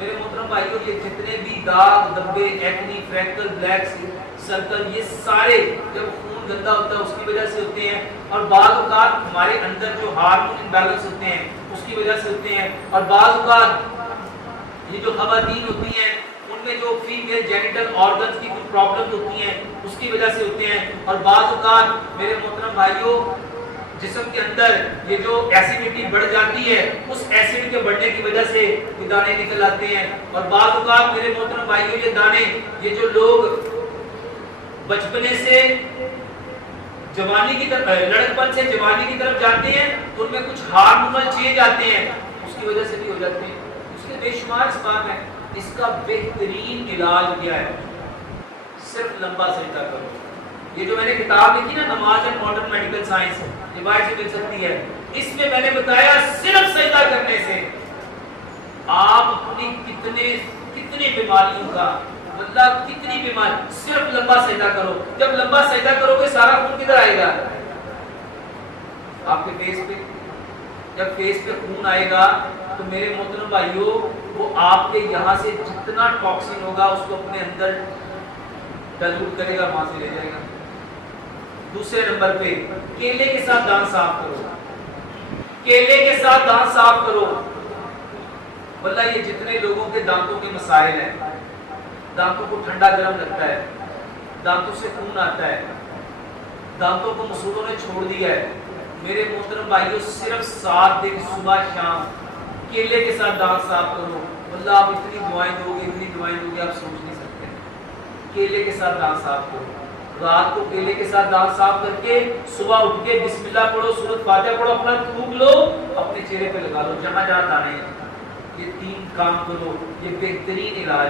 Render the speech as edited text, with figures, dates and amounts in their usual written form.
मेरे मोहतरम भाइयों, ये जितने भी दाग धब्बे, एक्नी, फ्रैक्चर, ब्लैक सर्कल, ये सारे जब खून गंदा होता है उसकी वजह से होते हैं, और बाज़ औक़ात हमारे अंदर जो हार्मोन इम्बैलेंस होते हैं उसकी वजह से होते हैं, और बाज़ औक़ात ये जो ख़वातीन होती हैं उनमें जो फीमेल जेनिटल ऑर्गन्स की कुछ प्रॉब्लम्स होती हैं उसकी वजह से होते हैं, और बाज़ औक़ात मेरे मोहतरम भाइयों जिस्म के अंदर ये जो एसिडिटी बढ़ जाती है उस एसिड के बढ़ने की वजह से ये दाने निकल आते हैं, और बाज़ औक़ात मेरे मोहतरम भाइयों ये दाने, ये जो लोग बचपने से जवानी की तरफ, लड़कपन से जवानी की तरफ जाते हैं तो उनमें कुछ हार्मोनल चेंज आते हैं, उसकी वजह से भी हो जाते हैं। उसके बेशुमार असबाब हैं। इसका बेहतरीन इलाज क्या है? सिर्फ लंबा सजदा करो। ये जो मैंने किताब लिखी ना, नमाज एंड मॉडर्न मेडिकल साइंस, ये बाहर से मिल सकती है, इसमें मैंने बताया सिर्फ सजदा करने से आप अपनी कितने बीमारियों का, मतलब कितनी बीमारी, सिर्फ लंबा सजदा करो। जब लंबा सजदा करोगे सारा खून किधर आएगा? आपके फेस पे। जब फेस पे खून आएगा तो मेरे मोहतरम भाइयों वो आपके यहाँ से जितना टॉक्सिन होगा उसको अपने अंदर डाइल्यूट करेगा, वहां से ले जाएगा। दूसरे नंबर पे केले के साथ दांत साफ करो। केले के साथ दांत साफ करो। वल्लाह ये जितने लोगों के दांतों के मसाइल हैं, दांतों को ठंडा गर्म लगता है, दांतों से खून आता है, दांतों को मसूड़ों ने छोड़ दिया है, मेरे मोहतरम भाइयों सिर्फ 7 दिन सुबह शाम केले के साथ दांत साफ करो। वल्लाह आप इतनी दुआएं दोगे, इतनी दुआएं दोगे आप सोच नहीं सकते। केले के साथ दांत साफ करो। रात को केले के साथ दांत साफ करके सुबह उठ के बिस्मिल्लाह पढ़ो, सूरत फातिहा पढ़ो, अपना थूक लो, अपने चेहरे पे लगा लो जहां जहां दाने हैं। ये 3 काम करो, ये बेहतरीन इलाज।